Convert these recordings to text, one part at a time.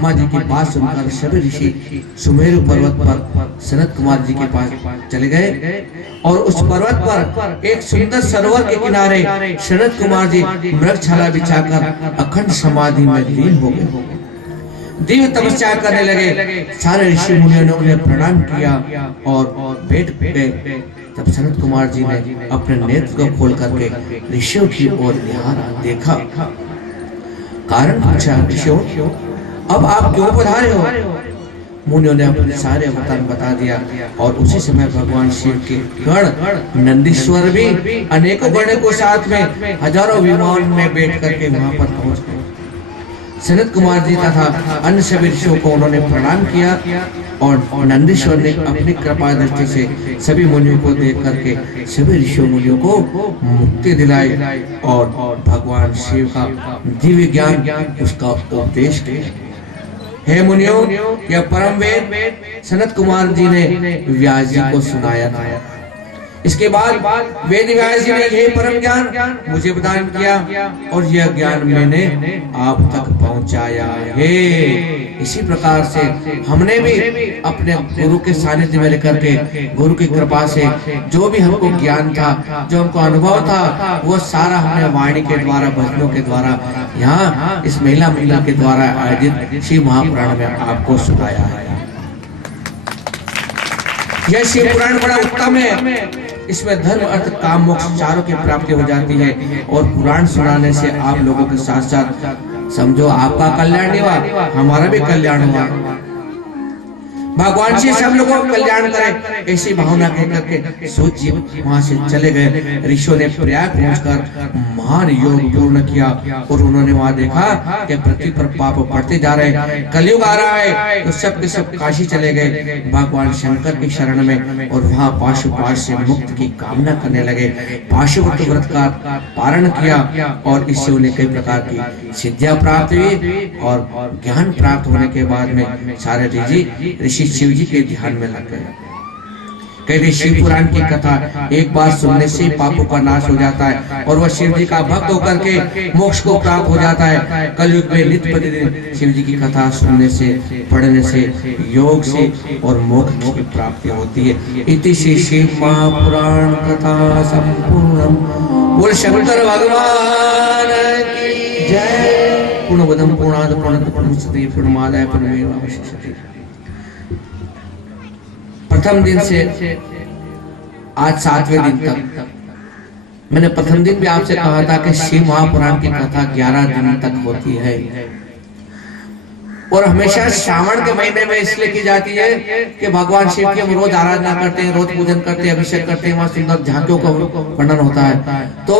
ब्रह्मा जी की बात सुनकर सभी ऋषि सुमेरु पर्वत पर सनत कुमार जी के पास चले गए और उस पर्वत पर एक सुंदर सरोवर के किनारे सनत कुमार जी मृगछाला बिछाकर अखंड समाधि में लीन हो गए। दिव्य तपस्या करने लगे। सारे ऋषि मुनियों ने उन्हें प्रणाम किया और बैठ गए। तब सनत कुमार जी ने अपने नेत्र को खोल करके ऋषियों की ओर निहारा, देखा, कारण पूछा, ऋषियों अब आप क्यों पधारे हो? मुनियों ने अपने सारे अवतार बता दिया और उसी समय भगवान शिव के गण नंदीश्वर भी अनेकों गणों को साथ में हजारों विमान में बैठ करके वहां पर पहुंच गए। सनत कुमार जी तथा अन्य सभी ऋषियों को उन्होंने प्रणाम किया और नंदीश्वर ने अपनी कृपा दृष्टि से सभी मुनियों को देख करके सभी ऋषियों मुनियों को मुक्ति दिलाई और भगवान शिव का दिव्य ज्ञान उसका उपदेश किया। हे मुनियों, यह परम वेद सनत कुमार जी ने व्यास जी को सुनाया था। इसके बाद वेद व्यास जी ने यह परम ज्ञान मुझे प्रदान किया और यह ज्ञान मैंने आप तक पहुंचाया है। इसी प्रकार से हमने भी अपने गुरु के सानिध्य में लेकर के गुरु की कृपा से जो भी हमको ज्ञान था, जो हमको अनुभव था, वो सारा हमने वाणी के द्वारा, भजनों के द्वारा, यहाँ इस महिला मिलन के द्वारा आयोजित शिव महापुराण में आपको सुनाया है। यह शिव पुराण बड़ा उत्तम है। इसमें धर्म, अर्थ, काम, मोक्ष चारों की प्राप्ति हो जाती है और पुराण सुनाने से आप लोगों के साथ साथ समझो आपका कल्याण नहीं हुआ, हमारा भी कल्याण हुआ। भगवान से सब लोगों का कल्याण करे, ऐसी भावना कहकर के सोचिए वहां से चले गए। ऋषियों ने प्रयाग पहुंचकर महान योग पूर्ण किया और उन्होंने वहां देखा कि पृथ्वी पर पाप बढ़ते जा रहे हैं, कलयुग आ रहा है, तो सब के सब काशी चले गए भगवान शंकर की शरण में और वहां पाशुपाश से मुक्त की कामना करने लगे। पाशुपत व्रत का पारण किया और इससे उन्हें कई प्रकार की सिद्धियां प्राप्त हुई और ज्ञान प्राप्त होने के बाद में सारे ऋषि शिव जी के ध्यान में लग गए। कहते शिव पुराण की कथा एक बार सुनने से पापों का नाश हो जाता है और वह शिव जी का भक्त होकर के मोक्ष को प्राप्त हो जाता है। कलयुग में नित्य प्रतिदिन शिव जी की कथा सुनने से, पढ़ने से, योग से और मोक्ष की प्राप्ति होती है। इति श्री शिव महापुराण कथा संपूर्णम। बोल शंकर भगवान की जय। पूर्णमदं पूर्णात् पूर्णमिदं पूर्णमुदच्यते पूर्णमादाय पूर्णमेवावशिष्यते। प्रथम दिन से आज 7वें दिन तक, मैंने प्रथम दिन भी आपसे कहा था कि शिव महापुराण की कथा 11 दिन तक होती है और हमेशा श्रावण के महीने में इसलिए की जाती है कि भगवान शिव की हम रोज आराधना करते हैं, रोज पूजन करते हैं, अभिषेक करते हैं, वहां सुंदर झांकियों का वर्णन होता है। तो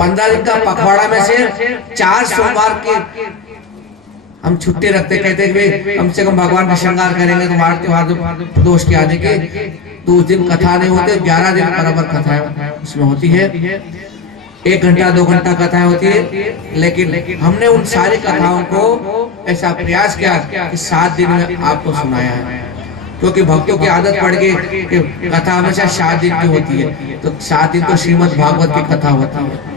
15 दिन का पखवाड़ा में से 4 सोमवार के हम छुट्टी रखते, कहते हैं कम से कम भगवान का श्रृंगार करेंगे तो हमारे त्योहार दोष के आदि के तो उस दिन कथा नहीं होते। 11 दिन बराबर कथा उसमें होती है, 1 घंटा 2 घंटा कथाएं होती है। लेकिन हमने उन सारी कथाओं को ऐसा प्रयास किया कि 7 दिन में आपको सुनाया है, क्योंकि भक्तों की आदत पड़ गई कि कथा हमेशा 7 दिन की होती है। तो 7 दिन तो श्रीमद् भागवत की कथा होती है,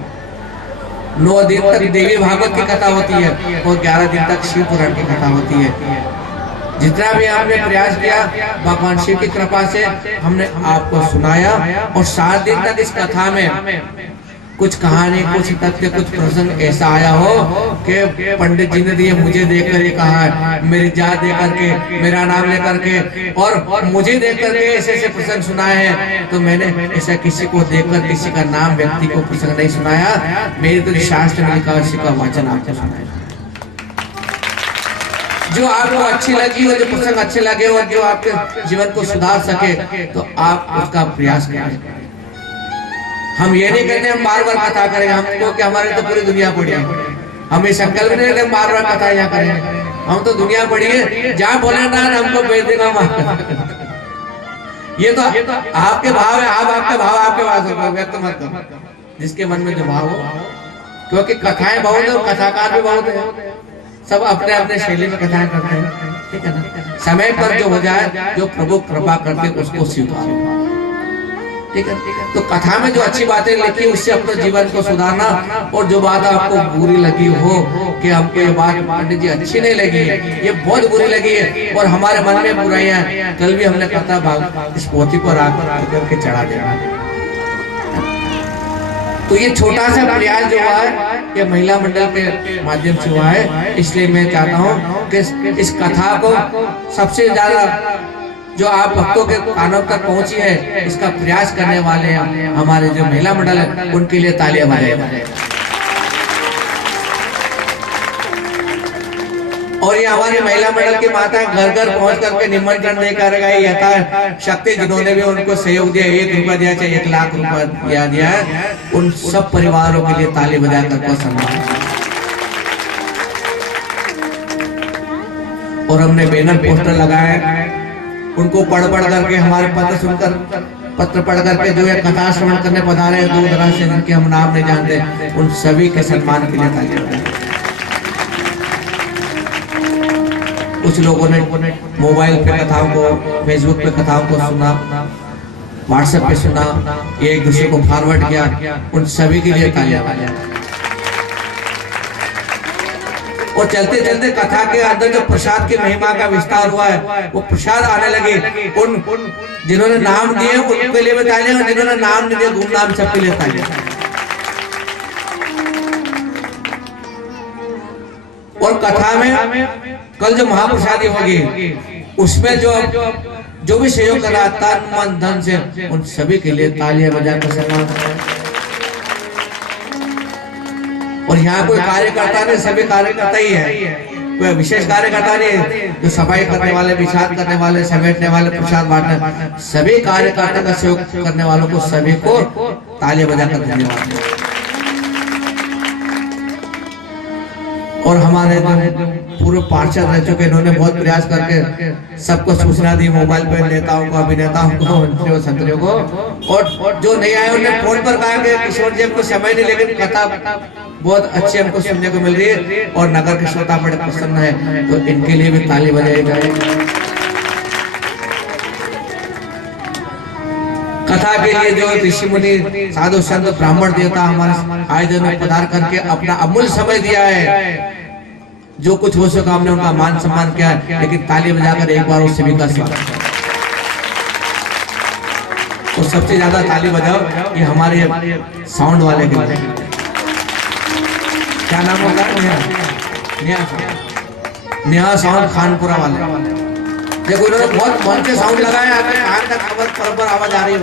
9 दिन तक देवी भागवत की कथा होती है और 11 दिन तक शिव पुराण की कथा होती है। जितना भी हमने प्रयास किया भगवान शिव की कृपा से हमने आपको सुनाया और 7 दिन तक इस कथा में कुछ कहानी, कुछ तथ्य, कुछ प्रसंग ऐसा आया हो कि पंडित जी ने दिए मुझे देखकर ये कहा है, मेरी जात देकर के, मेरा नाम लेकर के और मुझे देखकर के ऐसे ऐसे प्रसंग सुनाए हैं। तो मैंने ऐसा किसी को देखकर किसी का नाम, व्यक्ति को प्रसंग नहीं सुनाया। मेरी तो शास्त्र में लिखा उसी का वचन आपको सुनाया। जो आपको अच्छी लगी हो, जो प्रसंग अच्छे लगे हो, जो आपके जीवन को सुधार सके, तो आप उसका प्रयास करें। हम ये नहीं कहते हम बार बार कथा करेंगे, हमको कि हमारे तो पूरी दुनिया पड़ी है, हम ये संकल्प नहीं करते बार बार कथा यहाँ करेंगे। हम तो दुनिया पड़ी है, जहाँ बोले ना हमको भेज देगा ये तो आपके भाव है। आप आपके भाव आपके पास व्यक्त मत करो, जिसके मन में जो भाव हो, क्योंकि कथाएं बहुत है, कथाकार भी बहुत है, सब अपने अपने शैली में कथाएं करते हैं, ठीक है ना। समय पर जो हो जाए, जो प्रभु कृपा करके उसको स्वीकारो। ठीक है। तो कथा में जो अच्छी बातें लिखी उससे अपने जीवन को सुधारना, और जो बात आपको बुरी लगी हो कि हमको ये बात पंडित जी अच्छी नहीं लगी है, ये बहुत बुरी लगी है और हमारे मन में बुराइयां, कल भी हमने कहा था इस पोथी को राग करके चढ़ा देना। तो ये छोटा सा प्रयास जो हुआ है ये महिला मंडल के माध्यम से हुआ है, इसलिए मैं चाहता हूँ कि इस कथा को सबसे ज्यादा जो आप भक्तों के कानों तक पहुंची है, इसका प्रयास करने वाले हमारे जो महिला मंडल है उनके लिए तालियां बजाएं। और ये हमारी महिला मंडल की माता घर घर पहुंच करके निमंत्रण देकर गई यथा शक्ति जिन्होंने भी उनको सहयोग दिया, 1 रुपया दिया चाहे 1 लाख रुपया दिया है, उन सब परिवारों के लिए ताली बजाकर को सम्मान। और हमने बैनर पोस्टर लगाए, उनको पढ़ करके हमारे पत्र सुनकर पत्र पढ़ करके जो है कथा श्रवण करने पधारे दूर दराज से जिनके हम नाम नहीं जानते, उन सभी के सम्मान के लिए ताली बजाएं। कुछ लोगों ने मोबाइल पे कथाओं को, फेसबुक पे कथाओं को सुना, व्हाट्सएप पे सुना, एक दूसरे को फॉरवर्ड किया, उन सभी के लिए तालियां। और चलते चलते कथा के अंदर जो प्रसाद की महिमा का विस्तार हुआ है, वो प्रसाद आने लगे, उन जिन्होंने नाम दिए उनके लिए भी तालियां, जिन्होंने नाम नहीं दिए गुमनाम सबके लिए तालियां। और कथा में कल जो महाप्रसादी होगी उसमें जो भी सहयोग कर रहा तन मन धन से, उन सभी के लिए तालियां बजाकर सम्मान। और यहाँ कोई कार्यकर्ता नहीं, सभी कार्यकर्ता ही है, कोई विशेष कार्यकर्ता नहीं, जो सफाई करने वाले, विचार करने वाले, समेटने वाले, प्रसाद बांटने, सभी कार्यकर्ता का सहयोग करने वालों को सभी को तालियां बजाकर धन्यवाद। और हमारे जो पूर्व पार्षद रह चुके, इन्होंने बहुत प्रयास करके सबको सूचना दी, मोबाइल पे नेताओं को, अभिनेताओं को, मंत्रियों संतरियों को, और जो नहीं आए उन्हें फोन पर कहा कि किशोर जी हमको समय नहीं, लेकिन कथा बहुत अच्छी हमको सुनने को मिल रही है और नगर के श्रोता बड़े प्रसन्न है, तो इनके लिए भी ताली बजाई जाए। कथा के लिए जो ऋषि मुनि साधु संत ब्राह्मण देवता हमारे आयोजन में पधार करके अपना अमूल्य समय दिया है, जो कुछ हो सका हमने उनका मान सम्मान किया, लेकिन ताली बजाकर एक बार उस सभी का स्वागत। और सबसे ज्यादा ताली बजाओ ये हमारे साउंड वाले के लिए, क्या नाम होगा, नेहा साउंड खानपुरा वाले। देखो इन्होंने बहुत मन के साउंड लगाया, आपके कान तक बराबर आवाज आ रही है,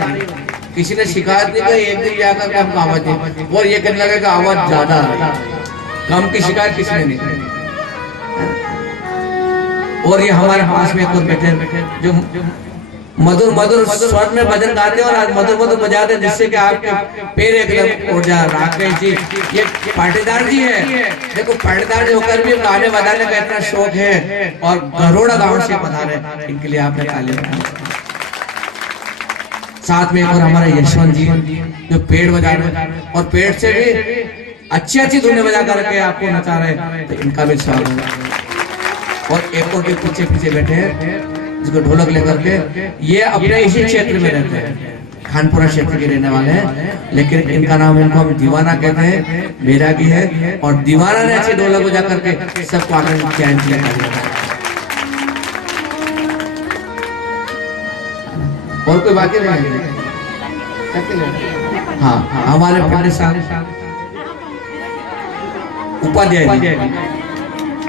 किसी ने शिकायत नहीं की, एक दिन जाकर के हमको आवाज दी, और ये कहने लगा कि आवाज ज्यादा आ रही है, कम की शिकायत किसी ने नहीं की। और ये हमारे पास में एक और बैठे जो मधुर मधुर स्वर में भजन गाते और मधुर मधुर बजाते, जिससे कि आपके पैर एकदम उड़ जा। राकेश जी ये पाटीदार जी है, देखो पाटीदार जी होकर भी गाने बजाने का इतना शौक है और गरोड़ा गांव से पधारे, इनके लिए आपने ताली बजाई। साथ में एक और हमारे यशवंत जी जो पेड़ बजा रहे और पेड़ से भी अच्छी अच्छी धुनें बजा करके आपको नचा रहे, तो इनका भी स्वागत है। और एक और के पीछे पीछे बैठे हैं जिसको ढोलक लेकर के, ये अपने इसी क्षेत्र में रहते हैं, खानपुरा क्षेत्र के रहने वाले हैं, लेकिन इनका नाम, इनको हम दीवाना कहते हैं, बैरागी है, और दीवाना ने अच्छे ढोलक बजा करके सबको आनंद किया। और कोई बाकी नहीं है? हाँ, हमारे पंडित साहब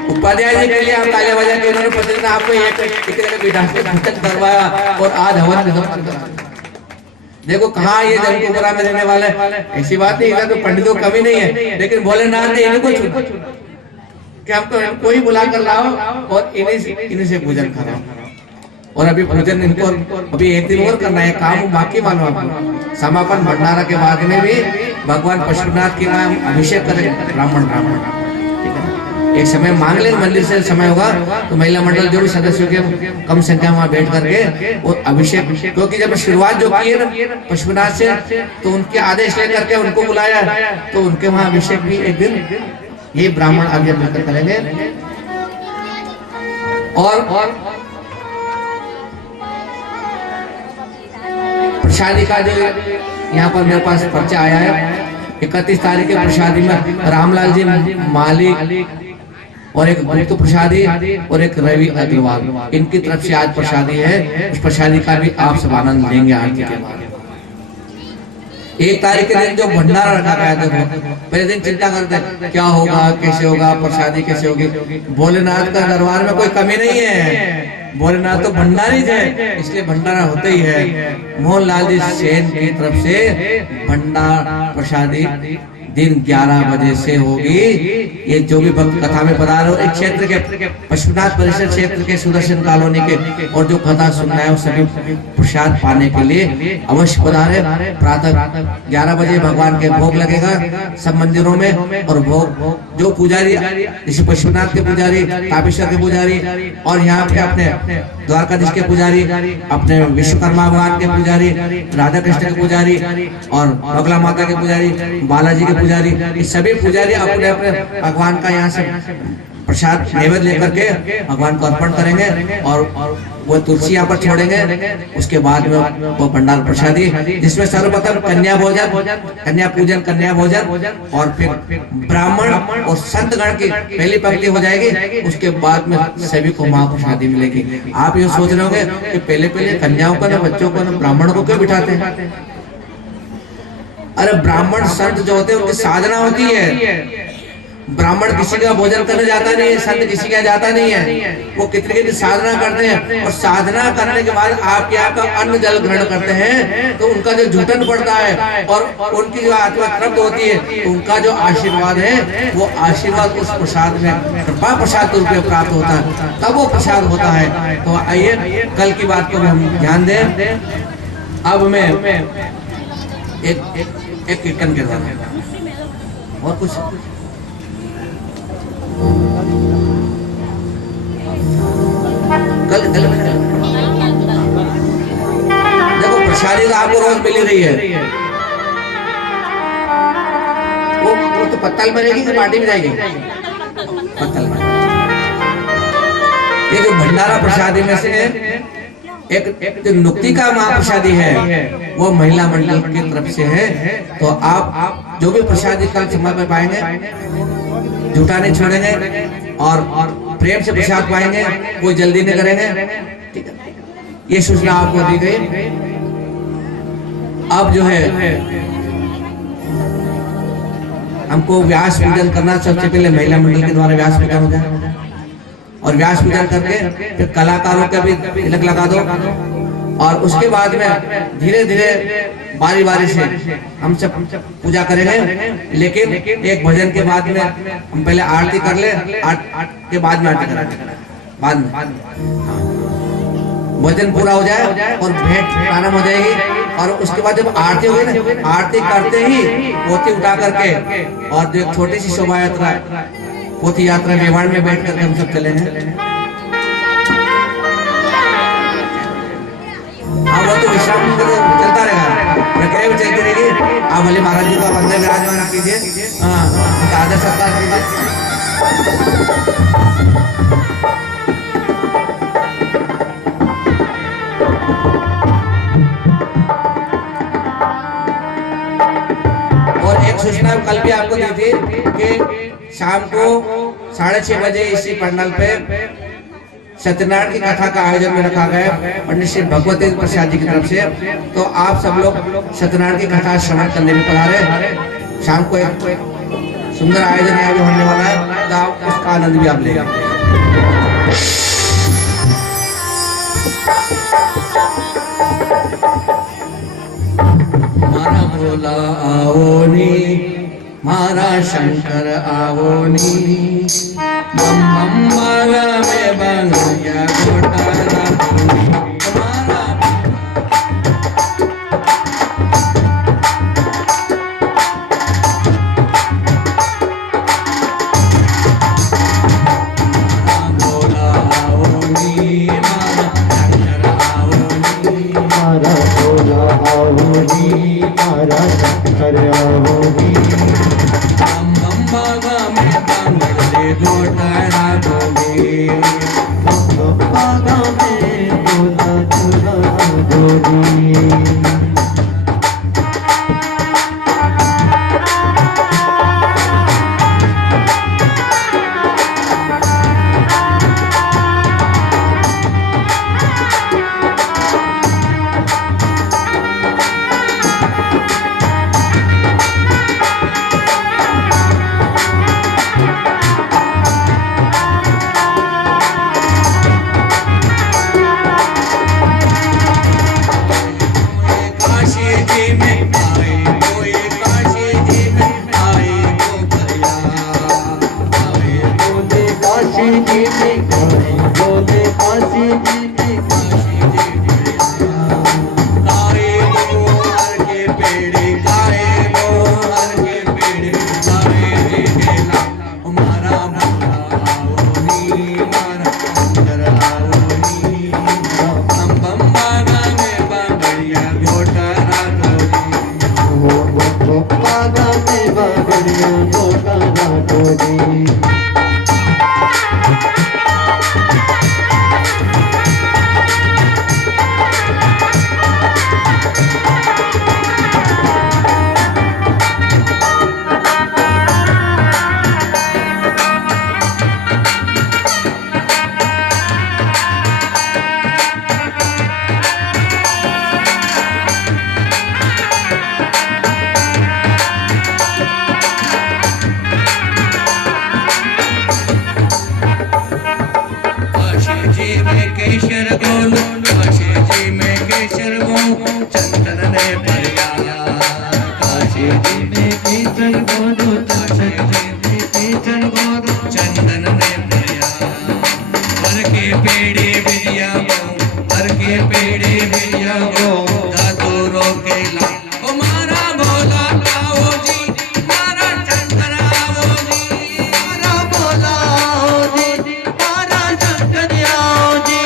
उपाध्याय जी के लिए हम तालियां बजा के, उन्होंने प्रतिदिन आपको एक भजन करवाया और आज हवन। देखो कहाँ ये जमकुमरा में रहने वाले, ऐसी बात नहीं है, तो पंडितों कमी नहीं है, लेकिन भोलेनाथ ने इनको चुना कि हमको कोई बुला कर लाओ और इन्हीं से पूजन कराओ। और अभी पूजन इनको अभी एक दिन और करना है, काम बाकी मानो आपको। समापन भंडारा के बाद में भी भगवान पशुपतिनाथ की अभिषेक करें ब्राह्मण। एक समय मांग लें, मंदिर से समय होगा तो महिला मंडल जो भी सदस्यों के कम संख्या में बैठ करके वो अभिषेक, क्योंकि जब शुरुआत जो की है ना पशुपतिनाथ से, तो उनके आदेश लेकर के उनको बुलाया, तो उनके वहाँ अभिषेक भी एक दिन ये ब्राह्मण आगे मिलकर करेंगे। और प्रसादी का जो यहाँ पर मेरे पास पर्चा आया है, 31 तारीख के प्रसादी में रामलाल जी मालिक और एक गुप्त प्रसादी और एक रवि अग्रवाल, इनकी तरफ से आज प्रसादी है। उस प्रसादी का भी आप सब आनंद लेंगे आरती के बाद। 1 तारीख के दिन जो भंडारा रखा गया, देखो पहले दिन चिंता करते क्या होगा, कैसे होगा, प्रसादी कैसे होगी। भोलेनाथ का दरबार में कोई कमी नहीं है, भोलेनाथ तो भंडारी है, इसलिए भंडारा होता ही है। मोहनलाल जी सेन की तरफ से भंडारा प्रसादी दिन 11 बजे से होगी। ये जो भी भक्त कथा में पधारे हो, एक क्षेत्र के पशुपतिनाथ परिसर क्षेत्र के सुदर्शन कॉलोनी के और जो कथा सुनना है वो सभी प्रसाद पाने के लिए अवश्य पधारे। प्रातः 11 बजे भगवान के भोग लगेगा सब मंदिरों में, और भोग जो पुजारी जैसे पशुपतिनाथ के पुजारी, तापेश्वर के पुजारी और यहाँ पे अपने द्वारकाधीश के पुजारी, अपने विश्वकर्मा भगवान के पुजारी, राधा कृष्ण के पुजारी और बगला माता के पुजारी, बालाजी के पुजारी, ये सभी पुजारी अपने अपने भगवान का यहाँ से प्रसाद नैवेद्य लेकर के भगवान को अर्पण करेंगे और वो तुलसी यहाँ पर छोड़ेंगे। उसके बाद में वो भंडार प्रसादी, जिसमें सर्वप्रथम कन्या भोजन, कन्या पूजन, कन्या भोजन और फिर ब्राह्मण और संत गण की पहली पंक्ति हो जाएगी। उसके बाद में सभी को महाप्रसादी मिलेगी। आप ये सोच रहे होंगे कि पहले पहले कन्याओं को ना, बच्चों को ना, ब्राह्मणों को क्यों बिठाते हैं? अरे ब्राह्मण संत जो होते हैं उनकी साधना होती है। ब्राह्मण किसी का भोजन करने जाता नहीं है, संत किसी का जाता नहीं है, वो कितनी कितनी साधना करते हैं और साधना करने के बाद आपके यहाँ का अन्न जल ग्रहण करते हैं तो उनका जो झूठन पड़ता है और उनकी जो आत्मा तृप्त होती है, तो उनका जो आशीर्वाद है वो आशीर्वाद उस प्रसाद में कृपा प्रसाद के रूप में प्राप्त होता है, तब वो प्रसाद होता है। तो आइए कल की बात को हम ध्यान दें। अब मैं एक कीर्तन के द्वारा और कुछ कल देखो प्रसादी तो आपको रोज मिल रही है, वो तो पत्तल में रहेगी कि पार्टी में जाएगी? पत्तल में। ये जो भंडारा प्रसादी में से एक जो नुक्ति का महाप्रसादी है वो महिला मंडल की तरफ से है। तो आप जो भी प्रसादी कल समय में पाएंगे, झूठा नहीं छोड़ेंगे और प्रेम से प्रसाद पाएंगे, कोई जल्दी नहीं करेंगे, ठीक है? ये सूचना आपको दी गई। अब जो है हमको व्यास पूजन करना, सबसे पहले महिला मंडल के द्वारा व्यास पूजन हो जाए और व्यास पूजन करके फिर कलाकारों का भी तिलक लगा दो और उसके बाद में धीरे धीरे बारी बारी से हम सब पूजा करेंगे। लेकिन एक भजन के बाद में हम पहले आरती कर ले, के बाद में आरती करेंगे, बाद में भजन पूरा हो जाए और भेंट प्रारंभ हो जाएगी। और उसके बाद जब आरती होगी ना, आरती करते ही पोथी उठा करके और जो एक छोटी सी शोभा यात्रा, पोथी यात्रा मेवाड़ में बैठ करके हम सब चलेंगे। अब वो तो विश्राम चलता रहेगा, प्रक्रिया भी चलती रहेगी। आप भले महाराज जी को आप अंदर विराजमान कीजिए, उनका आदर सत्कार कीजिए। और एक सूचना कल भी आपको दी थी कि शाम को 6:30 बजे इसी पंडाल पे सत्यनारायण की कथा का आयोजन में रखा गया पंडित श्री भगवती प्रसाद जी की तरफ से। तो आप सब लोग सत्यनारायण की कथा श्रवण करने में पधारे। शाम को एक सुंदर आयोजन यहाँ भी होने वाला है, तो आप उसका आनंद भी आप लेगा। मारा भोला आवोनी, मारा शंकर आवोनी, बम बम मारा में बंगया घोटारा गोटारा बोले काशी जी में काशी जी गाए वो हर के पेड़े गाए वो हर के पेड़े गाए जी गेला हमारा भंडा आओनी मारा अंदर आओनी हम बम्बाना में बाबड़िया घोटा रातोरी बागा में बागड़िया गोटा राठौरी केशर गोल काशी जी में केशर गो चंदन ने भरिया काशी जी में केशर गोल काशी जी में केशर गोल चंदन ने भरिया हर के पेड़े बिरिया गो हर के पेड़े बिरिया गो दादूरो के ला ओ मारा भोला आओ जी मारा चंदन आओ जी मारा बोला आओ जी मारा शंकर आओ जी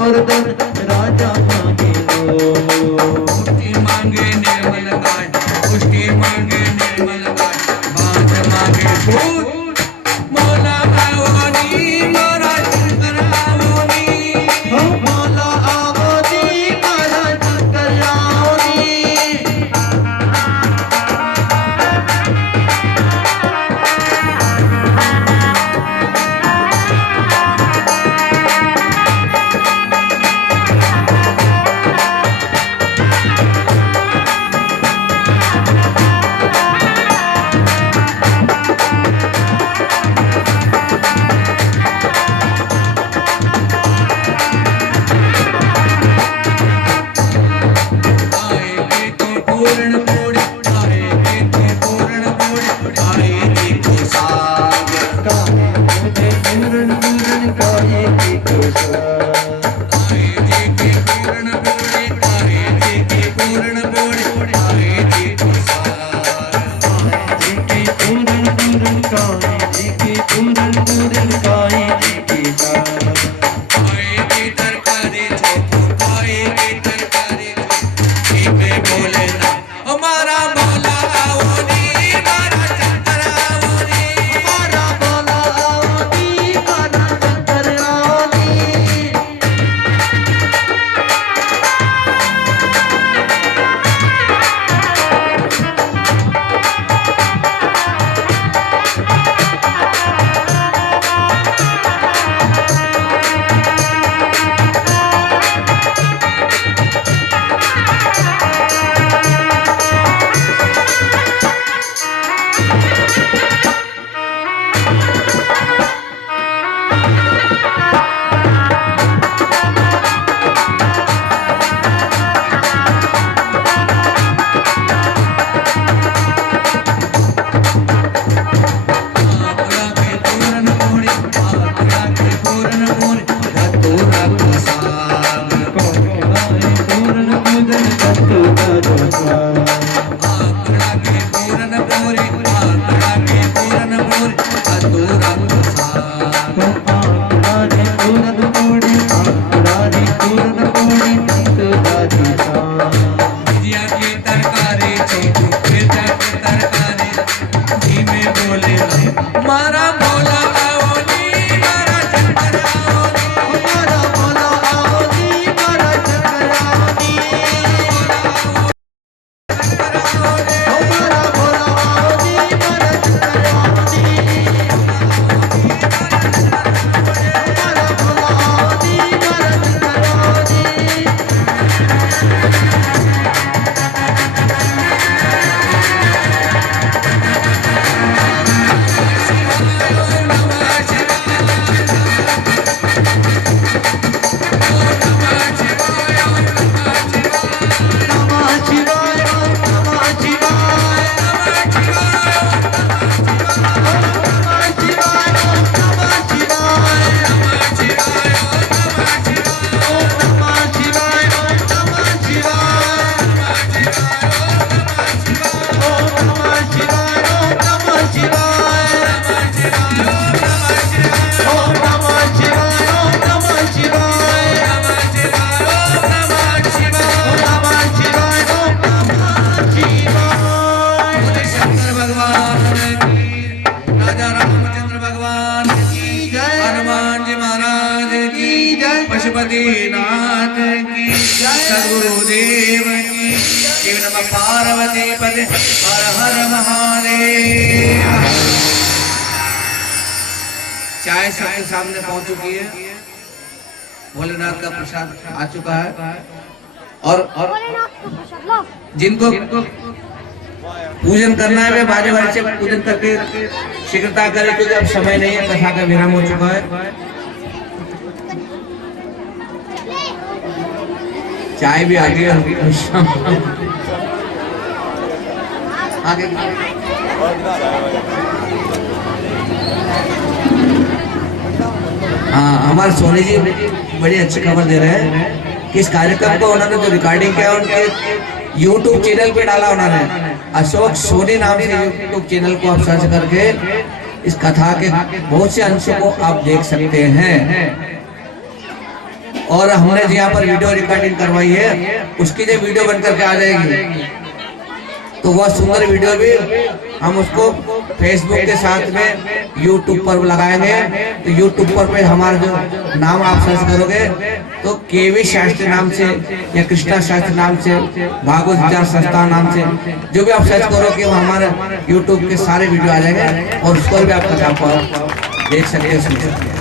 राजा मांगे पुष्टि मांगे निर्मल काज पुष्टि मांगे निर्मल काज बात मांगे भूत मौला आवनी मोरा शंकर आवनी मौला आवनी मारा शंकर आवनी पूर्ण पूर्ण आए पूर्ण पूर्ण आए देखो सागर पूर्ण पूर्ण काये की कोसा आए देखे पूर्ण पूर्ण आए देखे पूर्ण पूर्ण आए देखो सागर की पूर्ण पूर्ण काये की पूर्ण पूर्ण काये की आए की तरकारी छोटू आए की तरकारी छोटू भोलेनाथ हमारा भोला ओनी मारा शंकर ओनी हमारा भोला ओनी मारा शंकर ओनी मारा भोला ओनी मारा शंकर ओनी हमारा भोला ओनी मारा शंकर ओनी हमारा भोला ओनी मारा शंकर ओनी हमारा भोला ओनी मारा शंकर ओनी नमः शिवाय ओम नमः शिवाय नमः शिवाय ओम नमः शिवाय ओम नमः शिवाय ओम नमः शिवाय ओम नमः शिवाय ओम नमः शिवाय ओम नमः शिवाय ओम नमः शिवाय शंकर भगवान की राजा रामचंद्र भगवान की जय हनुमान जी महाराज की जय पशुपति नाथ की सदगुरुदेव की शिव नमः पार्वती पते हर हर महादेव। चाय सबके सामने पहुंच चुकी है, भोलेनाथ का प्रसाद आ चुका है और जिनको पूजन करना है वे बारी बारी से पूजन करके शीघ्रता करें क्योंकि अब समय नहीं है, कथा का विराम हो चुका है। चाय भी आ गई है आगे हाँ हमारे सोनी जी बड़ी अच्छी खबर दे रहे हैं कि इस कार्यक्रम को उन्होंने जो रिकॉर्डिंग किया उनके YouTube चैनल पे डाला उन्होंने, अशोक सोनी नाम से YouTube चैनल को आप सर्च करके इस कथा के बहुत से अंशों को आप देख सकते हैं। और हमने यहाँ पर वीडियो रिकॉर्डिंग करवाई है, उसकी जो वीडियो बनकर के आ जाएगी तो वह सुंदर वीडियो भी हम उसको फेसबुक के साथ में यूट्यूब पर लगाएंगे। तो यूट्यूब पर पे हमारा जो नाम आप सर्च करोगे तो केवी शास्त्री नाम से या कृष्णा शास्त्री नाम से, भागवत विचार संस्था नाम से जो भी आप सर्च करोगे वो हमारे यूट्यूब के सारे वीडियो आ जाएंगे और उसको भी आप कथा पर देख सकते हैं, सुन सकते हैं।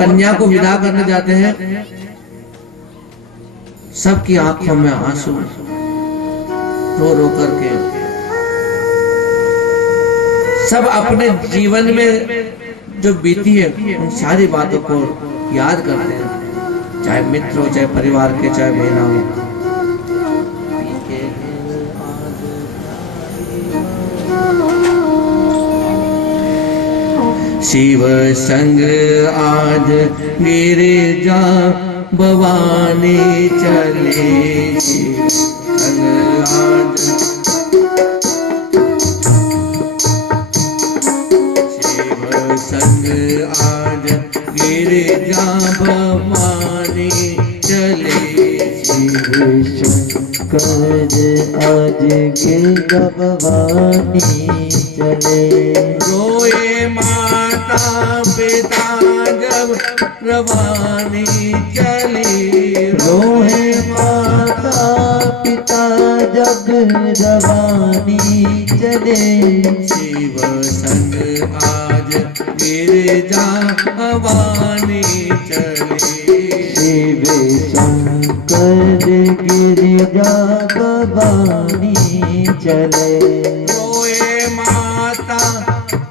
कन्या को विदा करने जाते हैं, सबकी आंखों में आंसू रो रो करके सब अपने जीवन में जो बीती है उन सारी बातों को याद करते हैं, चाहे मित्र हो, चाहे परिवार के, चाहे बहना हो। शिव संग आज गिरिजा भवानी चले, शिव संग आज, शिव संग आज गिरिजा भवानी चले, शिव शंकर आज गिरिजा भवानी चले। रोए माता पिता जब रवानी चली, रोए माता पिता जब रवानी चले, शिव संग आज गिरिजा भवानी चले, शिव शंकर गिरिजा भवानी चले। रोए माता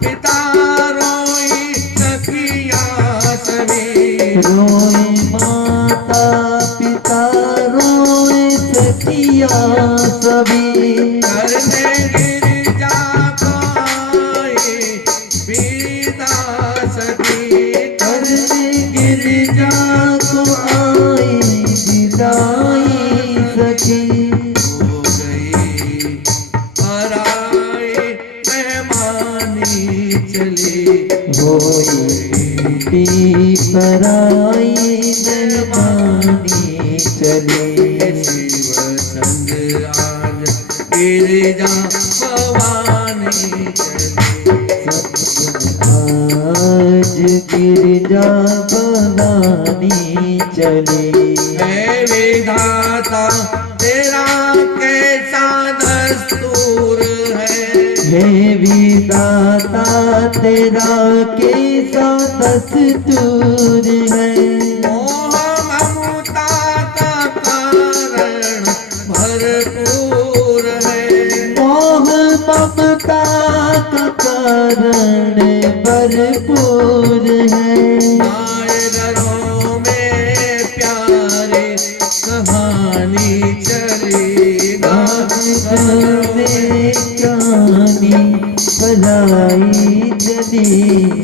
पिता रोई सखिया सभी, रोए माता पिता सिया सभी करने गिरिजा कोई पीड़िता सखी, करने गिरिजा को आई बिदाई सखी। हो गई पराई मेहमानी चली, होई पराई मेहमानी चली। शिव संग आज गिरिजा भवानी चली, आज गिरिजा भवानी चली। हे विधाता तेरा कैसा दस्तूर है, हे विधाता तेरा कैसा दस्तूर है। मोह ममता का कारण भरपूर है, मोह ममता का कारण भरपूर है। आए घरों में प्यारी कहानी चली, घरों में कहानी भलाई चली।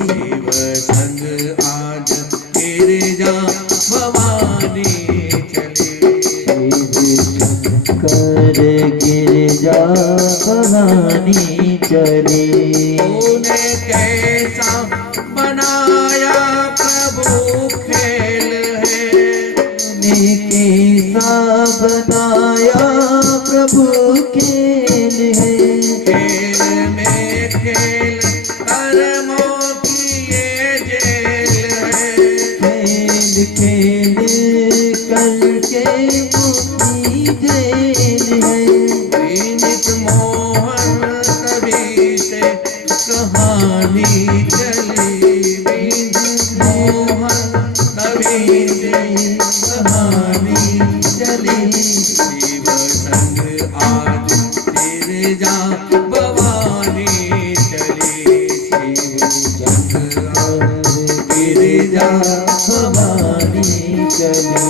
शिव संग आज गिरिजा भवानी चली, कर गिरजा भवानी चली। तूने कैसा बनाया प्रभु खेल है, ने कैसा बनाया प्रभु खेल है। खेल में खेल कर्मों की ये जेल है, खेल खेल करके मुक्ति जेल है। विनित मोहन तभी से कहानी चली, विनित मोहन तभी से कहानी चली। शिव संग आज गिरिजा भवानी चली, शिव संग आज गिरिजा भवानी चली।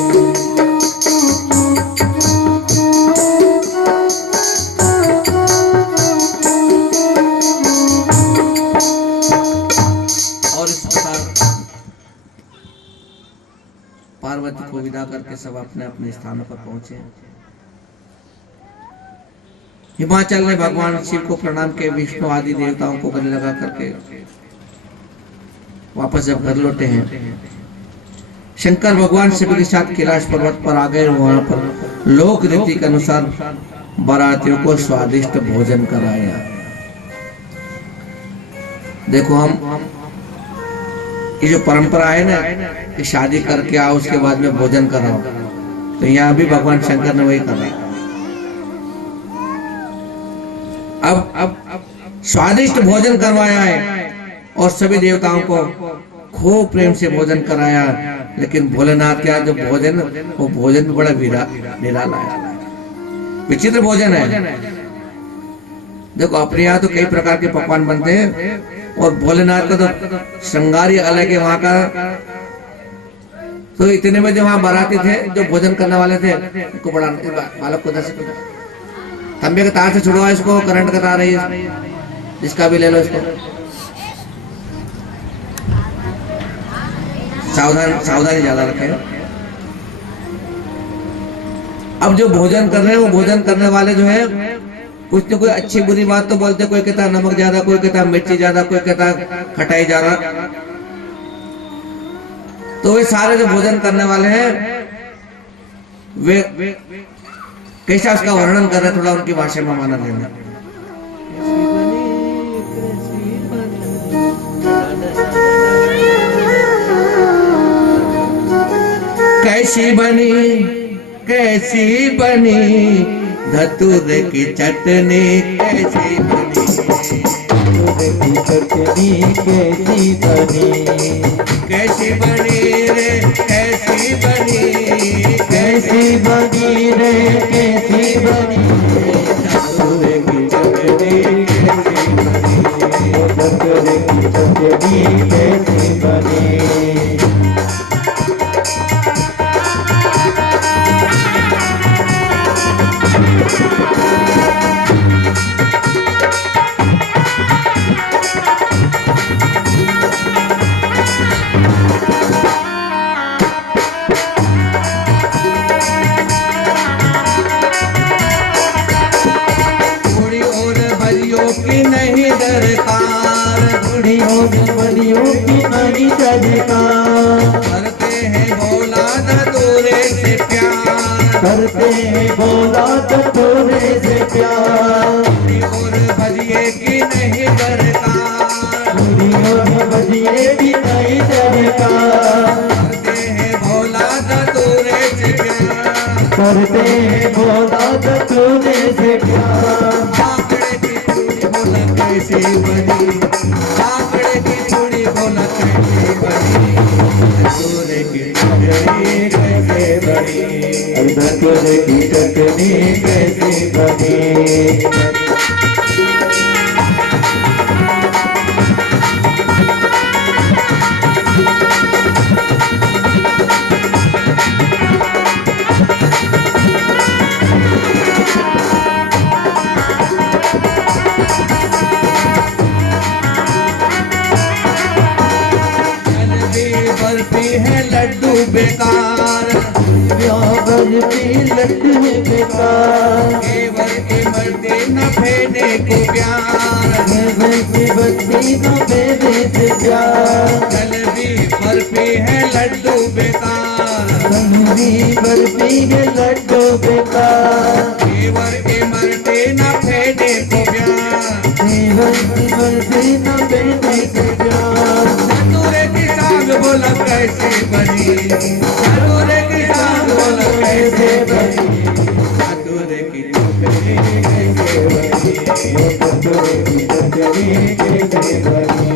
और इस प्रकार पार्वती को विदा करके सब अपने अपने स्थानों पर पहुंचे। हिमाचल में भगवान शिव को प्रणाम के विष्णु आदि देवताओं को गले लगा करके वापस जब घर लौटे हैं, शंकर भगवान शिव के साथ कैलाश पर्वत पर आ गए। वहां पर लोक रीति के अनुसार बारातियों को स्वादिष्ट भोजन कराया। देखो हम ये जो परंपरा है ना कि शादी करके आओ उसके बाद में भोजन कराओ, तो यहाँ भी भगवान शंकर ने वही करा। अब स्वादिष्ट भोजन करवाया है और सभी देवताओं को खूब प्रेम से भोजन कराया, लेकिन भोलेनाथ का जो भोजन वो भोजन भी बड़ा निराला है, विचित्र भोजन है। देखो अपने यहाँ तो कई प्रकार के पकवान बनते हैं और भोलेनाथ का तो श्रृंगार ही अलग है वहां का। तो इतने में जो वहां बाराती थे जो भोजन करने वाले थे उनको बड़ा बालक को दस खंबे के तार से छुड़वा इसको, करंट का तार है जिसका भी ले लो इसको। सावधानी ज्यादा रखें। अब जो भोजन कर रहे हैं वो भोजन करने वाले जो है कुछ न कोई अच्छी बुरी बात तो बोलते, कोई कहता नमक ज्यादा, कोई कहता मिर्ची ज्यादा, कोई कहता खटाई ज्यादा। तो वे सारे जो भोजन करने वाले हैं वे कैसा उसका वर्णन कर रहे, थोड़ा उनकी भाषा में माना लेना। कैसी बनी धतूर की चटनी, कैसी बनी धतूर की चटनी, कैसी बनी, कैसी बनी रे कैसी बनी, कैसी बनी रे कैसी बनी, धतूर की चटनी कैसी बनी, धतूर की चटनी कैसी बनी। करते हैं भोला कटोरे से प्यार। और भजिए की नहीं दरकार, और भजिए की नहीं दरकार। करते हैं भोला कटोरे से प्यार, करते हैं भोला कटोरे से प्यार। आंकड़े की चूड़ी भोला कैसे बनी, आंकड़े की चूड़ी भोला कैसे बनी, कटोरे की चटनी कैसे बनी, कटोरे की चटनी कैसे बनी। बर्फी है लड्डू बेकार, बर्फी लड्डू बेकार। केवल इमरती न फेने को प्यार, बर्फी न देने से प्यार। जलेबी बर्फी है लड्डू बेकार, बर्फी है लड्डू बेकार। केवल इमरती न फेने को प्यार, बर्फी न देने से प्यार। कटोरे की साग बोला कैसे बनी, कटोरे की साग बोला कैसे बनी, कटोरे की चटनी कैसे बनी, कटोरे की चटनी कैसे बनी।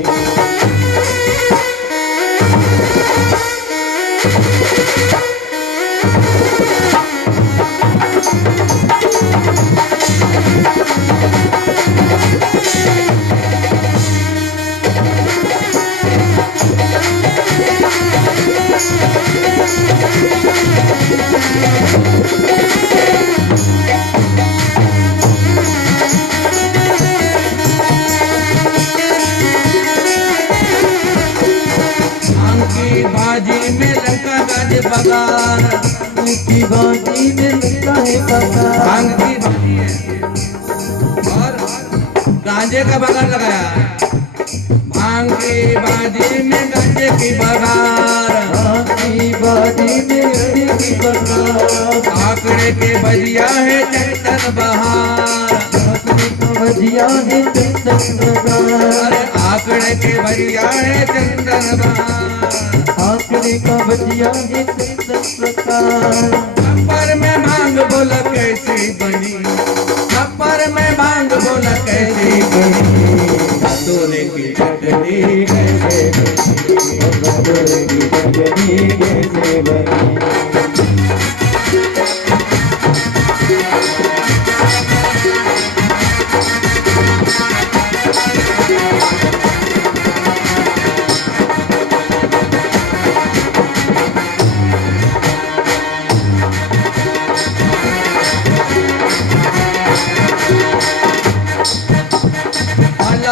की भाजी में लंका गाज बगार, की भाजी में लगता है बगार। भांग की भाजी है और गांजे का बगार लगाया, भांग की भाजी में गांजे की बगार, की भाजी में गंजे की बगार। आंकड़े के भजिया है चंदन बहार, भजिया है चंदन बहार। अरे आंकड़े के भजिया है चंदन बहार, आंकड़े का भजिया है चंदन प्रकार। छप्पर में भांग बोला कैसे बनी, छप्पर में भांग बोला कैसे बनी, कटोरे की चटनी कैसे बनी, कटोरे की चटनी कैसे बनी।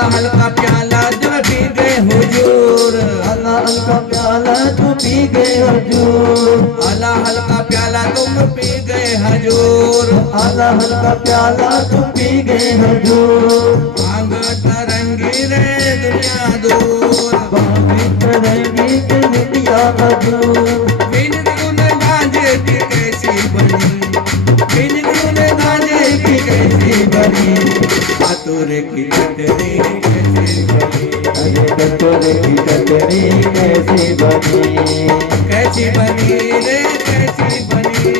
हल्का प्याला जो पी गए हुजूर, हल्का हल्का प्याला तो पी गए हजूर। हला हल्का प्याला तुम पी गए हजूर, हल्का हल्का प्याला तो पी गए हजूर। भांग तरंगी रे दुनिया दूर, बाकी तरंगी के दुनिया हजूर। बिन धुन गांजे की कैसी बनी, बिन धुन गांजे की कैसी बनी, कटोरे की चटनी कैसी बनी, अरे कटोरे की चटनी कैसे बनी। कैसी बनी रे कैसी बनी,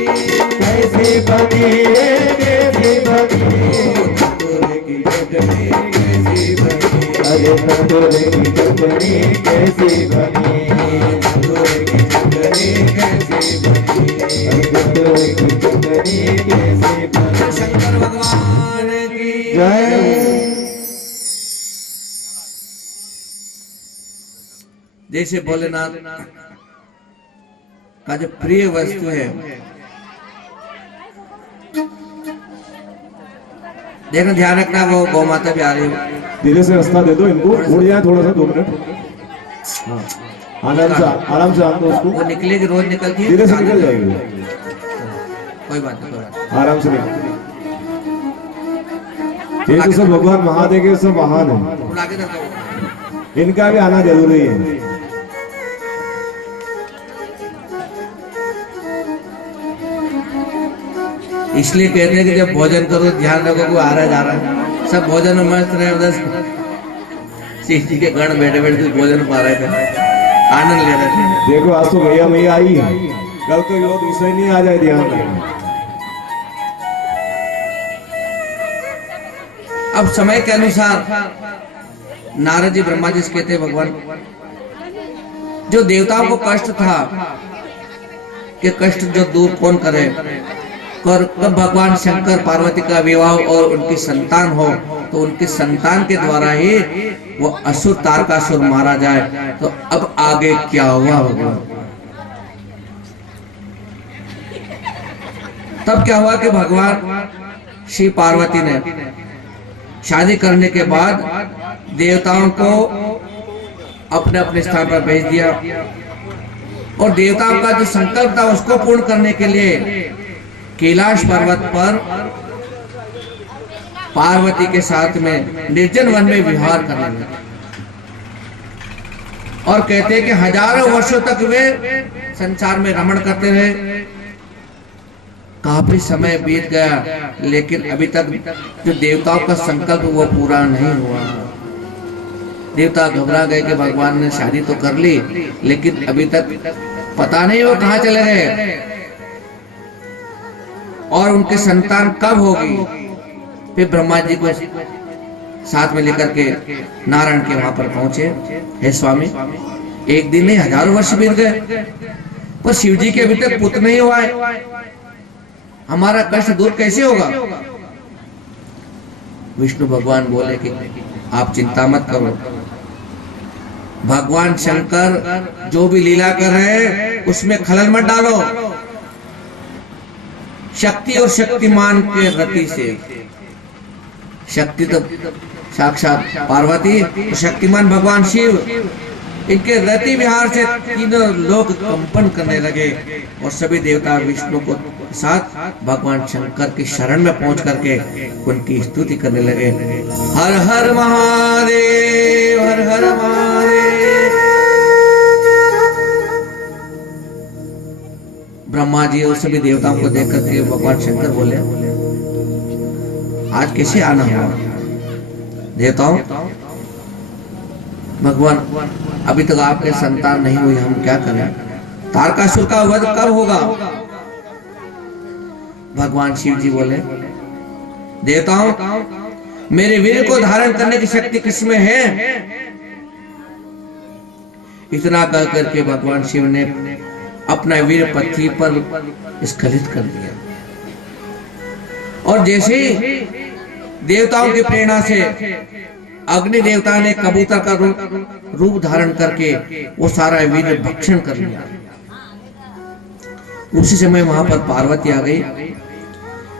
कैसे बनी रे कैसे बनी। कटोरे की चटनी कैसी बनी, अरे कटोरे की चटनी कैसे बनी। कटोरे की चटनी कैसी बनी, कटोरे की चटनी कैसे बनी। शंकर भगवान की जय। जैसे भोलेनाथ का जो प्रिय वस्तु है, देखना ध्यान रखना, वो गौ माता भी आ रही है, धीरे से रास्ता दे दो इनको, उड़ जाए थोड़ा सा 2 मिनट। हाँ आराम से आम दो उसको, वो निकलेगी, रोज निकलती है, धीरे से निकल जाएगी, कोई बात नहीं, कोई बात नहीं। आराम से निकल। ये तो सब भगवान महादेव के सब महान है, बुला के रखो। इनका भी आना जरूरी है। इसलिए कहते हैं कि जब भोजन करो ध्यान रखो कोई आ रहा जा रहा है, सब भोजन में मस्त रहे। उधर शिव जी के गण बैठे बैठे तो भोजन पा रहे थे, आनंद ले रहे थे। देखो आज तो भैया मैया आई है, कल कोई और दूसरा नहीं आ जाए, ध्यान रखना। अब समय के अनुसार नारद जी ब्रह्मा जी से कहते भगवान, जो देवताओं को कष्ट था कि कष्ट जो दूर कौन करे, और कब भगवान शंकर पार्वती का विवाह और उनकी संतान हो तो उनकी संतान के द्वारा ही वो असुर तारकासुर मारा जाए, तो अब आगे क्या हुआ भगवान? तब क्या हुआ कि भगवान श्री पार्वती ने शादी करने के बाद देवताओं को अपने अपने स्थान पर भेज दिया, और देवताओं का जो संकल्प था उसको पूर्ण करने के लिए कैलाश पर्वत पर पार्वती के साथ में निर्जन वन में विहार करने लगे। और कहते हैं कि हजारों वर्षों तक वे संसार में रमण करते रहे। काफी समय बीत गया, लेकिन अभी तक जो देवताओं का संकल्प वो पूरा नहीं हुआ। देवता घबरा गए कि भगवान ने शादी तो कर ली, लेकिन अभी तक पता नहीं वो कहाँ चले गए और उनके संतान कब होगी। फिर ब्रह्मा जी को साथ में लेकर के नारायण के वहां पर पहुंचे। हे स्वामी, एक दिन नहीं हजारों वर्ष बीत गए, पर शिव जी के अभी तक पुत्र नहीं हुआ है, हमारा कष्ट दूर कैसे होगा? विष्णु भगवान बोले कि आप चिंता मत करो, भगवान शंकर जो भी लीला कर रहे हैं उसमें खलल मत डालो। शक्ति और शक्तिमान के रति से, शक्ति तो साक्षात पार्वती, तो शक्तिमान भगवान शिव, इनके रति विहार से तीनों लोग कंपन करने लगे और सभी देवता विष्णु को साथ भगवान शंकर की शरण में पहुंच करके उनकी स्तुति करने लगे। हर हर महादेव, हर हर महादेव। ब्रह्मा जी और सभी देवताओं को देख करके भगवान शंकर बोले, आज कैसे आना हुआ देवताओं? भगवान, अभी तक आपके संतान नहीं हुई, हम क्या करें? तारकासुर का वध कब होगा? भगवान शिव जी बोले, देवताओं, मेरे वीर को धारण करने की शक्ति किसमें है? इतना कह करके भगवान शिव ने अपना वीर पृथ्वी पर स्खलित कर दिया, और जैसे ही देवताओं की प्रेरणा से अग्नि देवता ने कबूतर का रूप धारण करके वो सारा वीर भक्षण कर लिया। उसी समय वहां पर पार्वती आ गई,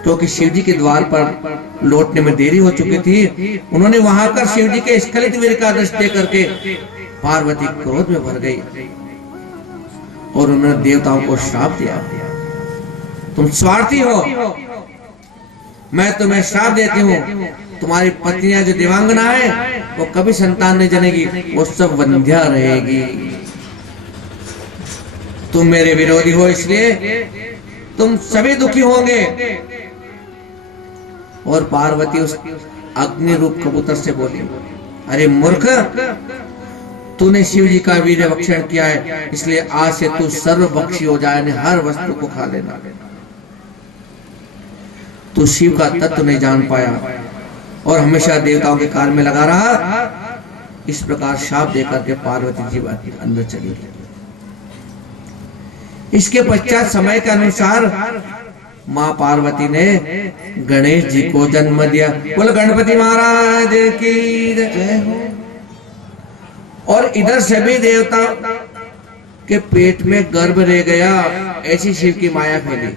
क्योंकि शिव जी के द्वार पर लौटने में देरी हो चुकी थी। उन्होंने वहां कर शिव जी के स्खलित वीर का दृष्टि दे करके पार्वती क्रोध में भर गई और उन्होंने देवताओं को श्राप दिया, तुम स्वार्थी हो, मैं तुम्हें श्राप देती हूँ, तुम्हारी पत्नियां जो देवांगना है वो कभी संतान नहीं जनेगी, वो सब वंध्या रहेगी। तुम मेरे विरोधी हो, इसलिए तुम सभी दुखी होंगे। और पार्वती उस अग्नि रूप कबूतर से बोली, अरे मूर्ख, तूने शिव जी का वीर्य भक्षण किया है, इसलिए आज से तू सर्वभक्षी हो जाए, हर वस्तु को खा लेना। तू शिव का तत्व नहीं जान पाया और हमेशा देवताओं के कार्य में लगा रहा। इस प्रकार शाप देकर के पार्वती जी अंदर चली गई। इसके पश्चात समय के अनुसार माँ पार्वती ने गणेश जी को जन्म दिया। बोल गणपति महाराज की जय हो। और इधर सभी देवता के पेट में गर्भ रह गया, ऐसी शिव की माया फैली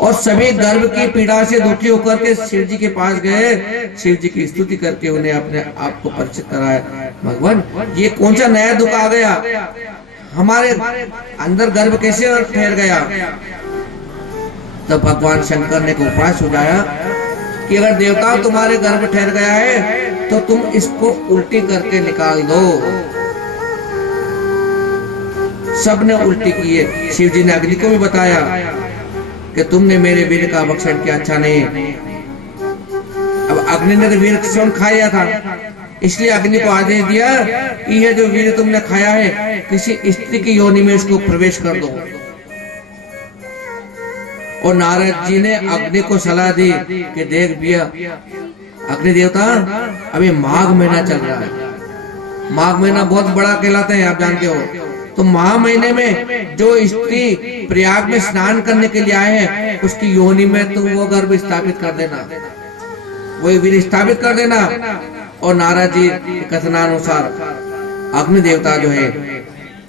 और सभी गर्भ की पीड़ा से दुखी होकर के शिव जी के पास गए। शिव जी की स्तुति करके उन्हें अपने आप को परिचित कराया। भगवान, ये कौन सा नया दुख आ गया, हमारे अंदर गर्भ कैसे ठहर गया? तब भगवान शंकर ने एक उपाय सुझाया कि अगर देवता तुम्हारे गर्भ ठहर गया है तो तुम इसको उल्टी करके निकाल दो। सबने उल्टी की है। शिव जी ने अग्नि को भी बताया कि तुमने मेरे वीर का भक्षण किया, अच्छा नहीं। अब अग्नि ने तो वीर स्वयं खाया था, इसलिए अग्नि को आदेश दिया कि यह जो वीर तुमने खाया है किसी स्त्री की योनि में इसको प्रवेश कर दो। और नारद जी ने अग्नि को सलाह दी कि देख भैया अग्नि देवता, अभी माघ महीना चल रहा है, माघ महीना बहुत बड़ा कहलाता है, आप जानते हो। तो माह महीने में जो स्त्री प्रयाग में स्नान करने के लिए आए हैं उसकी योनि में तुम वो गर्भ स्थापित कर देना, वही वीर स्थापित कर देना। और नारद जी के कथनानुसार अग्नि देवता जो है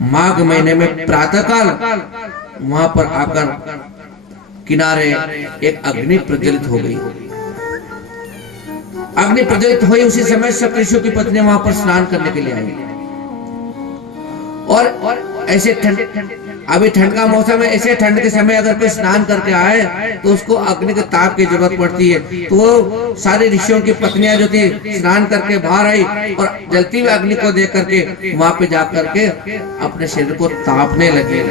माघ महीने में प्रातःकाल वहां पर आकर किनारे एक अग्नि प्रज्वलित हो गई। अग्नि प्रज्वलित हुई, उसी समय सप्तऋषियों की पत्नी वहां पर स्नान करने के लिए आई। और ऐसे अभी ठंड का मौसम है, ऐसे ठंड के समय अगर कोई स्नान करके आए तो उसको अग्नि के ताप की जरूरत पड़ती है। तो वो सारी ऋषियों की पत्नियां जो थी स्नान करके बाहर आई और जलती हुई अग्नि को देख करके वहां पे जा करके अपने शरीर को तापने लगे।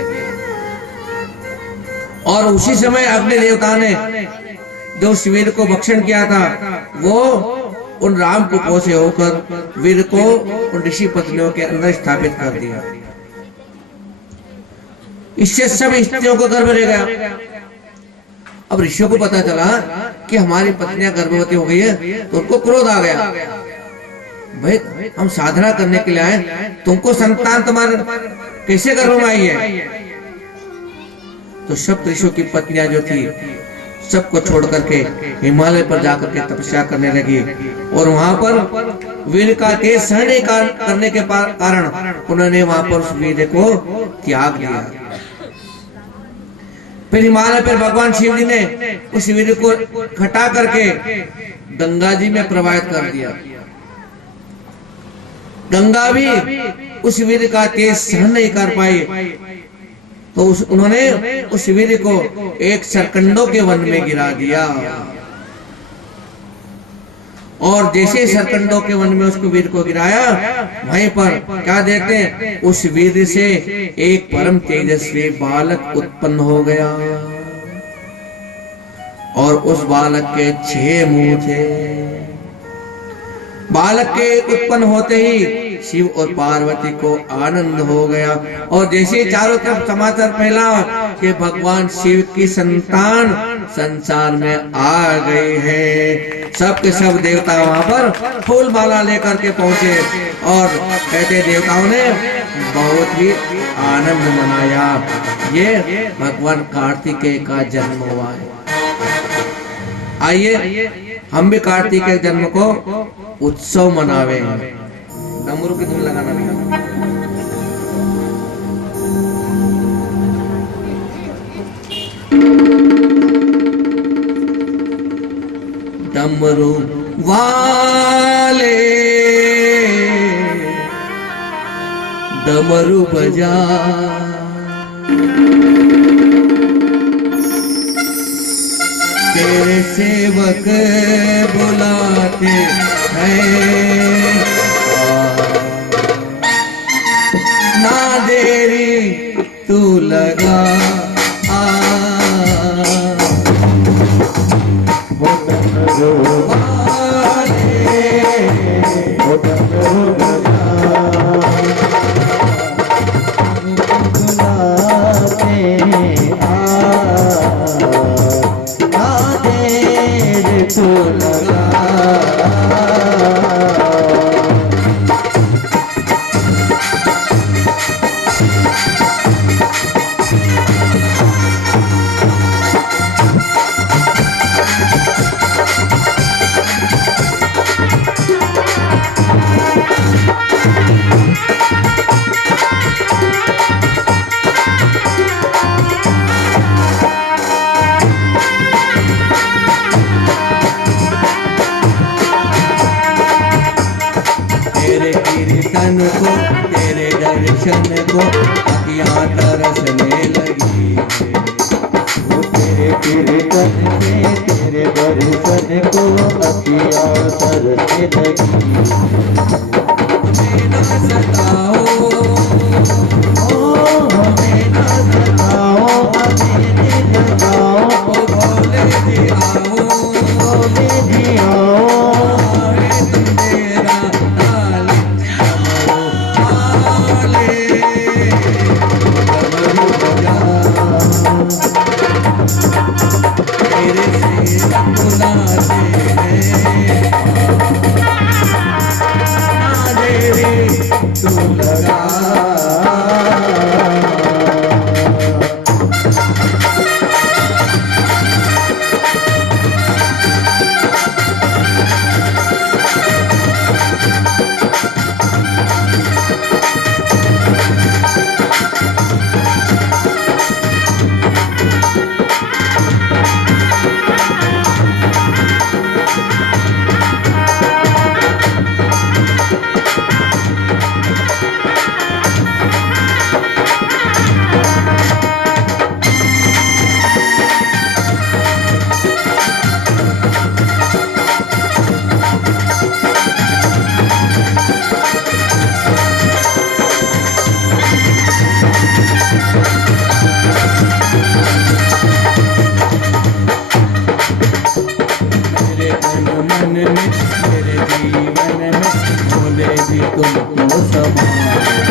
और उसी समय अग्नि देवता ने जो वीर को भक्षण किया था वो उन राम कुपों से होकर वीर को उन ऋषि पत्नियों के अंदर स्थापित कर दिया। इससे सब स्त्रियों को गर्भ रह गया। अब ऋषियों को पता चला कि हमारी पत्नियां गर्भवती हो गई है, तो उनको क्रोध आ गया, भाई हम साधना करने के लिए आए, तुमको संतान तुम्हारे कैसे गर्भ में आई है। तो सब ऋषियों की पत्नियां जो थी सबको छोड़ करके हिमालय पर जाकर के तपस्या करने लगी। और वहां पर वीर का तेज सहन करने के कारण उन्होंने वहां पर उस वीर को त्याग दिया। फिर हिमालय पर भगवान शिव जी ने उस वीर को हटा करके गंगा जी में प्रवाहित कर दिया। गंगा भी उस वीर का तेज सहन नहीं कर पाई, तो उन्होंने उस वीर को एक सरकंडों के वन में गिरा दिया। और जैसे सरकंडों के वन में उसको वीर को गिराया, वहीं पर क्या देखते हैं, उस वीर से एक परम तेजस्वी बालक उत्पन्न हो गया। और उस बालक के 6 मुंह थे। बालक के उत्पन्न होते ही शिव और पार्वती को आनंद हो गया। और जैसे चारों तरफ समाचार फैला कि भगवान शिव की संतान संसार में आ गई है, सब के सब देवता वहां पर फूल माला लेकर के पहुंचे। और कहते देवताओं ने बहुत ही आनंद मनाया। ये भगवान कार्तिकेय का जन्म हुआ है। आइए हम भी कार्तिकेय जन्म को उत्सव मनावे। डमरू की धुन लगाना भी डमरू वाले डमरू बजा, तेरे सेवक बुलाते हैं, ना देरी तू लगा आ। को तेरे दर्शन को अखियाँ तरसने लगी। वो तेरे कीर्तन में तेरे दर्शन को अखियाँ तरसने लगी। हमें न सताओ, हमें न सताओ, हमें न लगाओ, तेरे सेवक बुलाते हैं, ना देरी तू लगा। तुमको संभाले,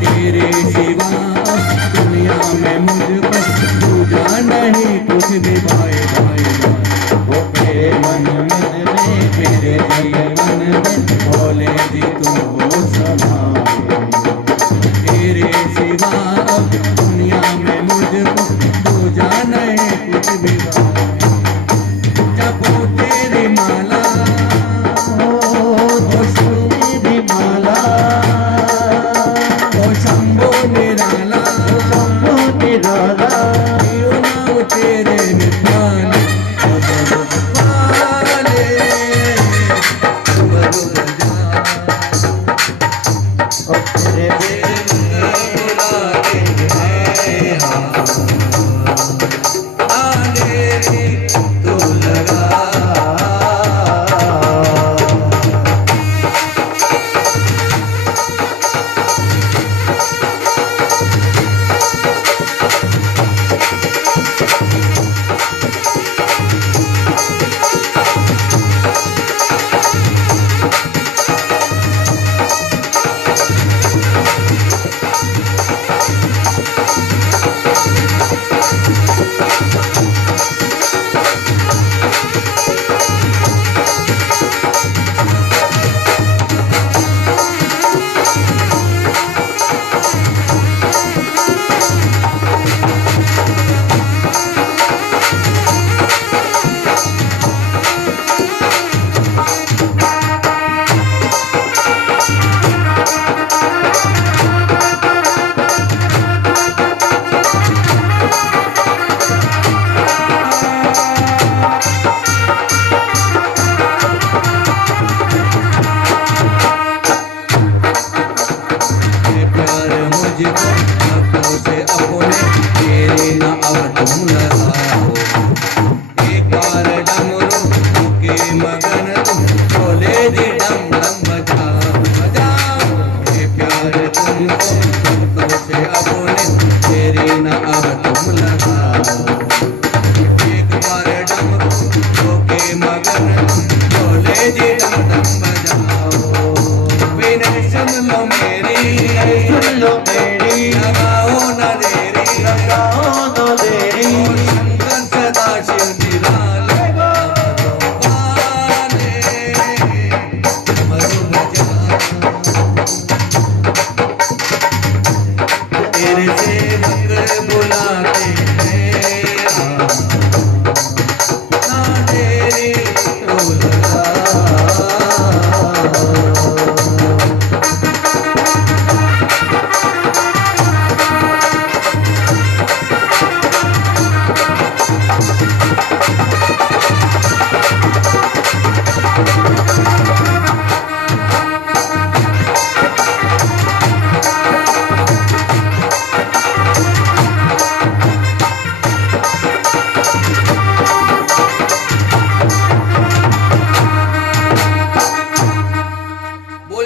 तेरे सिवा दुनिया में मुझको दूजा नहीं कुछ भी भाई भाई भाई। वो मेरे मन में मेरे जीवन में बोले जी तुमको संभाले, तेरे सिवा दुनिया में मुझको दूजा नहीं कुछ भी भाई। जपो तेरी माला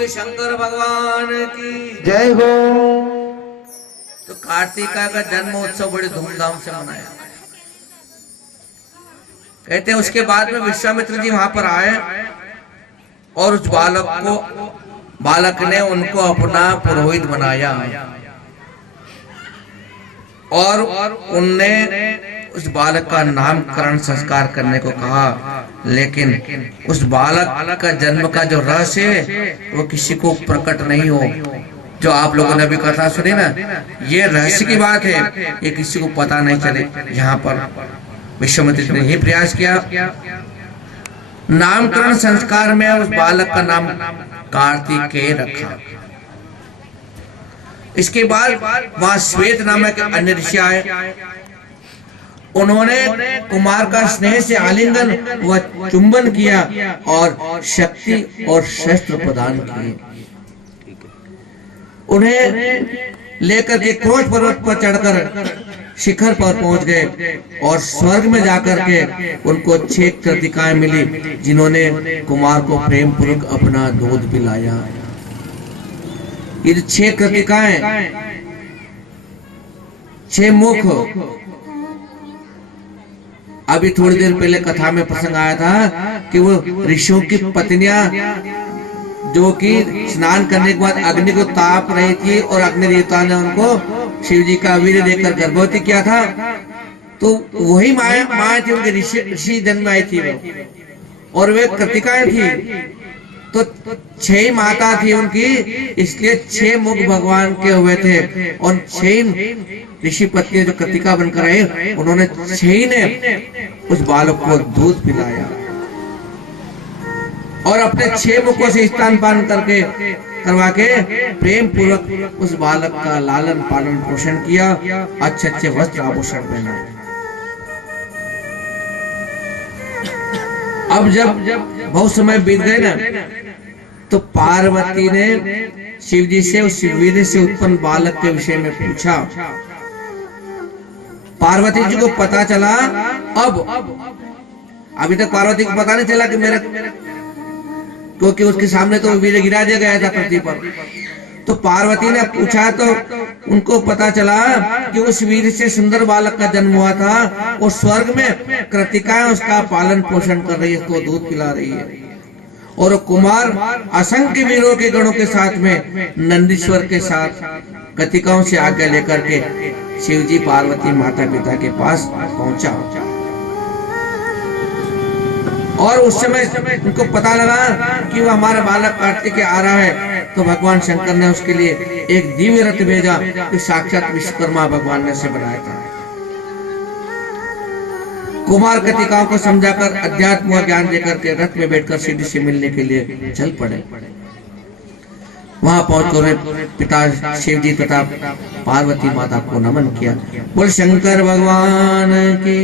शंकर भगवान की जय हो। तो कार्तिका का जन्म उत्सव बड़े धूमधाम से मनाया। कहते हैं उसके बाद में विश्वामित्र जी वहां पर आए और उस बालक ने उनको अपना पुरोहित बनाया और उनने उस बालक का नामकरण संस्कार करने को कहा, लेकिन उस बालक का जन्म का जो रहस्य है वो किसी को प्रकट नहीं हो। जो आप लोगों ने अभी कथा सुनी ना, ये रहस्य की बात है, ये किसी को पता नहीं चले। यहाँ पर विश्वामित्र ने ही प्रयास किया। नामकरण संस्कार में उस बालक का नाम कार्तिकेय रखा। इसके बाद वहां श्वेत नामक अन्य ऋषि आए। उन्होंने कुमार का स्नेह से आलिंगन व चुंबन किया और शक्ति और शस्त्र प्रदान किए। उन्हें लेकर के क्रोध पर्वत पर चढ़कर शिखर पर पहुंच गए और स्वर्ग में जाकर के उनको 6 कृतिकाएं मिली, जिन्होंने कुमार को प्रेम पूर्वक अपना दूध पिलाया। ये 6 कृतिकाएं, 6 मुख, अभी थोड़ी देर पहले कथा में प्रसंग आया था कि वो ऋषियों की पत्नियां जो कि स्नान करने के बाद अग्नि को ताप रही थी और अग्नि देवता ने उनको शिव जी का वीर्य देकर गर्भवती किया था, तो वही माँ थी, उनके ऋषि जन्म आई थी वो, और वे कृतिकाएं थी। तो 6 माता थी उनकी, इसलिए 6 मुख भगवान के हुए थे। और 6 ऋषि पत्नी जो कृतिका बनकर आए, उन्होंने 6 ने उस बालक को दूध पिलाया और अपने 6 मुखों से स्तनपान करके करवा के प्रेम पूर्वक उस बालक का लालन पालन पोषण किया, अच्छे अच्छे वस्त्र आभूषण पहनाए। अब जब बहुत समय बीत गए ना, तो पार्वती ने शिव जी से उस वीर्य से उत्पन्न बालक के विषय में पूछा। पार्वती जी को पता चला। अब अभी तक पार्वती को पता नहीं चला कि मेरे, क्योंकि उसके सामने तो वीर्य गिरा दिया गया था पृथ्वी पर। तो पार्वती ने पूछा तो उनको पता चला कि उस वीर से सुंदर बालक का जन्म हुआ था और स्वर्ग में कृतिकाएं उसका पालन पोषण कर रही है, उसको दूध पिला रही है। और कुमार असंख्य वीरों के गणों के साथ में नंदीश्वर के साथ कृतिकाओं से आज्ञा लेकर के शिवजी पार्वती माता पिता के पास पहुंचा। और उस समय उनको पता लगा कि वो हमारा बालक कार्तिकेय आ रहा है, तो भगवान शंकर ने उसके लिए एक दिव्य रथ भेजा कि साक्षात विश्वकर्मा भगवान ने उसे बनाया था। कुमार कृतिकाओं को समझाकर अध्यात्म और ज्ञान देकर के रथ में बैठकर सीधी से मिलने के लिए चल पड़े। वहां पहुंचकर पिता शिव जी तथा पार्वती माता को नमन किया। बोल शंकर भगवान की,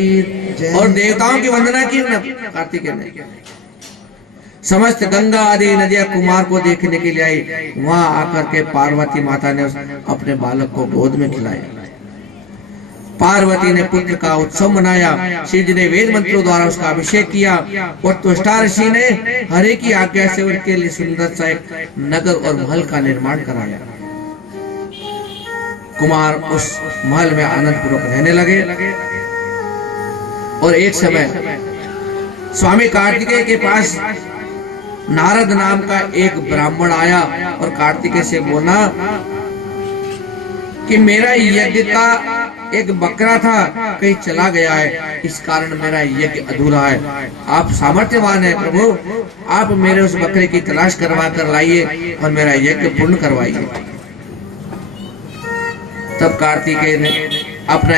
और देवताओं की वंदना की कार्तिकेय ने। समस्त गंगा आदि नदियां कुमार को देखने के लिए आई। वहां आकर के पार्वती माता ने अपने बालक को गोद में खिलाया। पार्वती ने पुत्र का उत्सव मनाया। शिव जी ने वेद मंत्रों द्वारा उसका अभिषेक किया और त्वष्टा ऋषि ने हरे की आज्ञा से उनके लिए सुंदर सा एक नगर और महल का निर्माण कराया। कुमार उस महल में आनंद पूर्वक रहने लगे। और एक समय स्वामी कार्तिकेय के पास नारद नाम का एक ब्राह्मण आया और कार्तिकेय से बोला कि मेरा यज्ञ का एक बकरा था, कहीं चला गया है, इस कारण मेरा यज्ञ अधूरा है। आप सामर्थ्यवान है प्रभु, आप मेरे उस बकरे की तलाश करवा कर लाइए और मेरा यज्ञ पूर्ण करवाइए। तब कार्तिकेय ने अपना